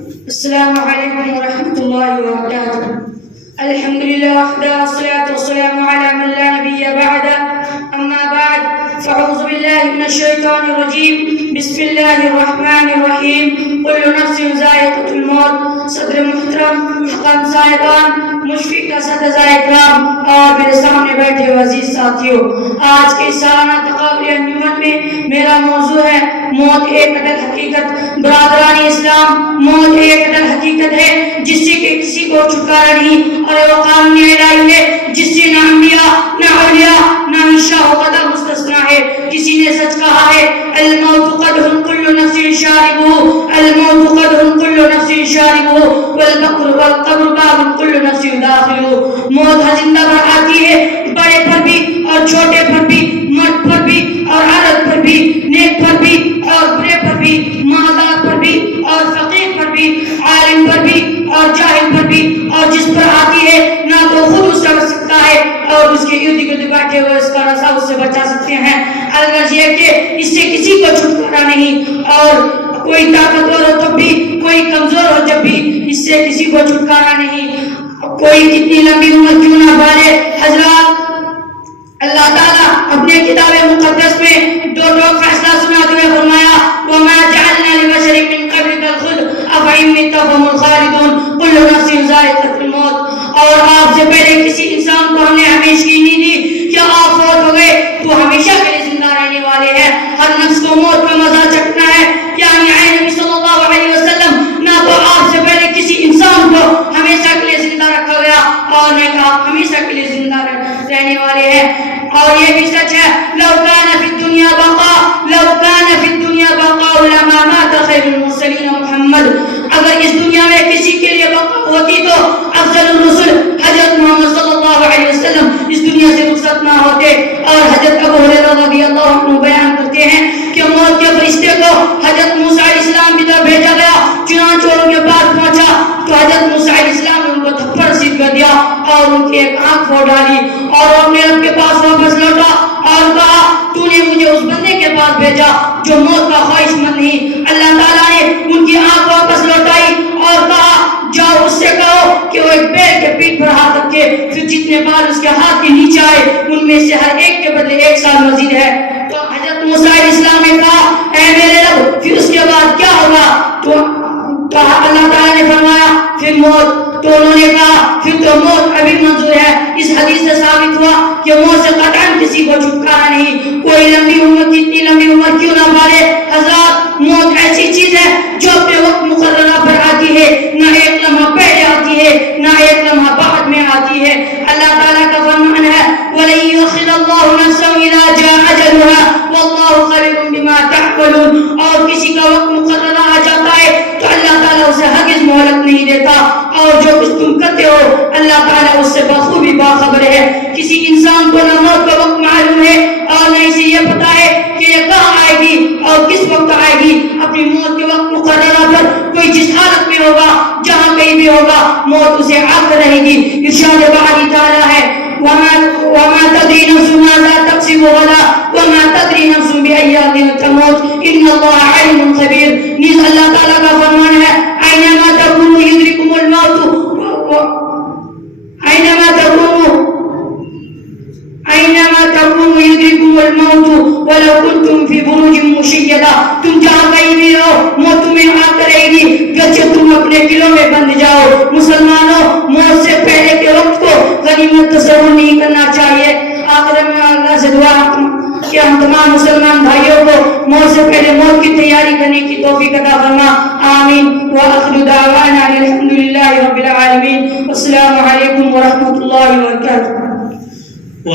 السلام علیکم ورحمۃ اللہ وبرکاتہ. الحمد للہ وحدہ والصلاة والسلام علی من لا نبی بعدہ. اما بعد فاعوذ باللہ من الشیطان الرجیم. بسم اللہ الرحمن الرحیم. کل نفس ذائقۃ الموت. صدر محترم حکم صاحبان، مشفق اساتذہ اکرام اور میرے سامنے بیٹھے عزیز ساتھیوں، آج کے سالانہ تقابلی انجمن میں میرا موضوع ہے موت ایک اٹل حقیقت. برادران اسلام، موت ایک اٹل حقیقت ہے جس سے کہ کسی کو چھٹکارا نہیں، اور وہ قانون الہی ہے جس سے نہ انبیاء نہ اولیاء نہ شاہ و قدر مستثنا ہے. کسی نے سچ کہا ہے الموت قدح کل نفس شاربہ، الموت قدح کل نفس شاربہ والبقر والقبر باب کل نفس داخلہ. موت زندہ بھر آتی ہے، بڑے پر بھی اور چھوٹے پر بھی، مرد پر بھی اور عورت پر بھی، نیک پر بھی اور برے پر بھی، مالدار پر بھی اور فقیر پر بھی، عالم پر بھی اور جاہل پر بھی. اور جس پر آتی ہے نہ تو خود اس کا بچ سکتا ہے اور اس کے ارد گرد بیٹھے ہوئے اس کا رسا اس سے بچا سکتے ہیں. الغرض یہ کہ اس سے کسی کو چھٹکارا نہیں، اور کوئی طاقتور ہو تب بھی، کوئی کمزور ہو جب بھی، اس سے کسی کو چھٹکارا نہیں. کوئی کتنی لمبی عمر کیوں نہ پالے. حضرات، اللہ تعالیٰ اپنے کتاب مقدس میں دو فیصلہ سناتے ہوئے فرمایا وَمَا جَعَلْنَا لِبَشَرٍ مِّن قَبْلِكَ الْخُلْدَ أَفَإِن مِّتَّ فَهُمُ الْخَالِدُونَ كُلُّ نَفْسٍ ذَائِقَةُ الْمَوْتِ. اور آپ سے پہلے کسی انسان کو ہم نے ہمیشگی نہیں دی. کیا آپ فوت ہو گئے تو ہمیشہ کے لیے زندہ رہنے والے ہیں؟ ہر نفس کو موت کا مزہ چکھنا ہے. کیا نبی صلی اللہ علیہ وسلم نہ تو آپ سے پہلے کسی انسان کو ہمیشہ کے لیے زندہ رکھا گیا اور نہ آپ ہمیشہ کے لیے زندہ رہنے والے ہیں. اور یہ بھی سچ ہے لو کان فی الدنیا بقاء، لو کان فی الدنیا بقاء لما مات خیر المرسلین محمد. اگر اس دنیا میں کسی کے لیے بقا ہوتی تو افضل الرسل حضرت محمد صلی اللہ علیہ وسلم اس دنیا سے رخصت نہ ہوتے. اور حضرت ابو ہریرہ رضی اللہ عنہ بیان کرتے ہیں کہ موت کے فرشتے کو حضرت موسیٰ علیہ السلام کی طرف بھیجا گیا. چنانچہ ان کے پاس پہنچا تو حضرت موسیٰ علیہ السلام نے ان کو تھپڑ رسید کر دیا اور ان کی ایک آنکھ پھوڑ ڈالی، اور اپنے رب کے پاس واپس لوٹا اور کہا تو نے مجھے اس بندے کے پاس بھیجا جو موت کا خواہش مند نہیں. اللہ تعالیٰ نے ان کی آنکھ واپس لوٹائی اور کہا جاؤ اس سے کہو کہ وہ ایک بیل کے پیٹھ پر ہاتھ رکھے، پھر جتنے بار اس کے ہاتھ کے نیچے آئے ان میں سے ہر ایک کے بدلے 1 سال مزید ہے. تو حضرت موسیٰ علیہ السلام نے کہا اے میرے رب پھر اس کے بعد کیا ہوگا؟ تو اللہ تعالیٰ نے فرمایا پھر موت. تو انہوں نے کہا پھر تو موت ابھی منظور ہے. اس حدیث سے ثابت ہوا کہ موت سے قطعاً کسی کو چھٹکارا نہیں. کوئی لمبی عمر کتنی لمبی عمر کیوں نہ پالے. حضرات، موت ایسی چیز ہے جو اپنے وقت مقررہ پر آتی ہے، نہ ایک لمحہ پہلے آتی ہے نہ ایک لمحہ بعد میں آتی ہے. اللہ تعالیٰ کا فرمان ہے وَلَن يُؤَخِّرَ اللَّهُ نَفْسًا إِذَا جَاءَ أَجَلُهَا وَاللَّهُ خَبِيرٌ بِمَا تَعْمَلُونَ. اور کسی کا وقت مقررہ آ جاتا ہے تو اللہ تعالیٰ اسے ہرگز مہلت نہیں دیتا، اور جو کچھ تم کرتے ہو اللہ تعالیٰ اس سے بخوبی باخبر ہے. کسی انسان کو نہ موت کا وقت معلوم ہے اور نہ اسے یہ پتا ہے کہ یہ کہاں آئے گی اور کس وقت آئے گی. اپنی موت کے وقت مقررہ پر کوئی جس حالت میں ہوگا، جہاں کہیں بھی ہوگا، موت اسے آ کر رہے گی. ارشاد باری تعالیٰ ہے وَمَا تَدْرِي نَفْسٌ مَاذَا تَكْسِبُ غَدًا وَمَا تَدْرِي نَفْسٌ بِأَيِّ أَرْضٍ تَمُوتُ إِنَّ اللَّهَ عَلِيمٌ خَبِيرٌ. نیز اللہ تعالیٰ کا فرمان ہے أَيْنَمَا تَكُونُوا يُدْرِككُمُ الْمَوْتُ أَيْنَمَا تَكُونُوا يُدْرِككُمُ الْمَوْتُ وَلَوْ كُنْتُمْ فِي بُرُوجٍ مُّشَيَّدَةٍ. تم جہاں کہیں بھی رہو موت تمہیں آ کرے گی، گرچہ تم اپنے قلعوں میں بند جاؤ. مسلمانوں، موت سے پہلے کے وقت کو غنیمت تصور نہیں کرنا چاہیے. آخر میں اللہ سے دعا کہ ہم تمام مسلمان بھائیوں کو موت سے پہلے موت کی تیاری کرنے کی توفیق عطا فرما. آمین. وآخر دعوانا الحمد للہ رب العالمین. السلام علیکم ورحمۃ اللہ وبرکاتہ.